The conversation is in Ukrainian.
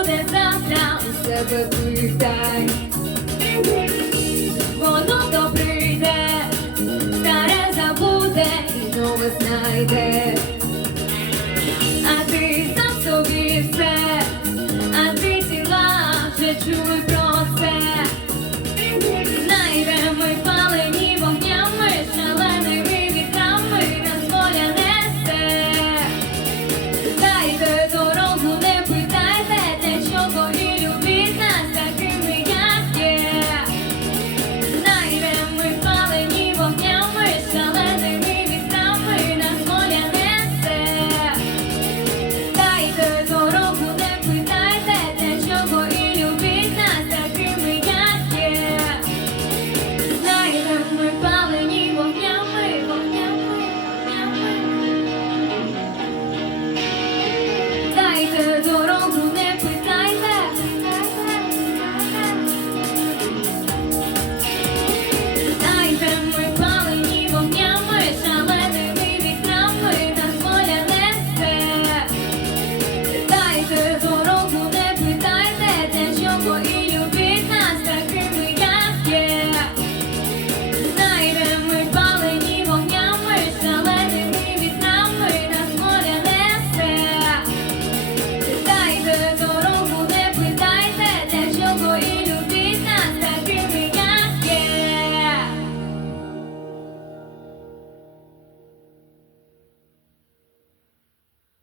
буде завтра у себе питай. Воно то прийде, старе забуде і нове знайде. А ти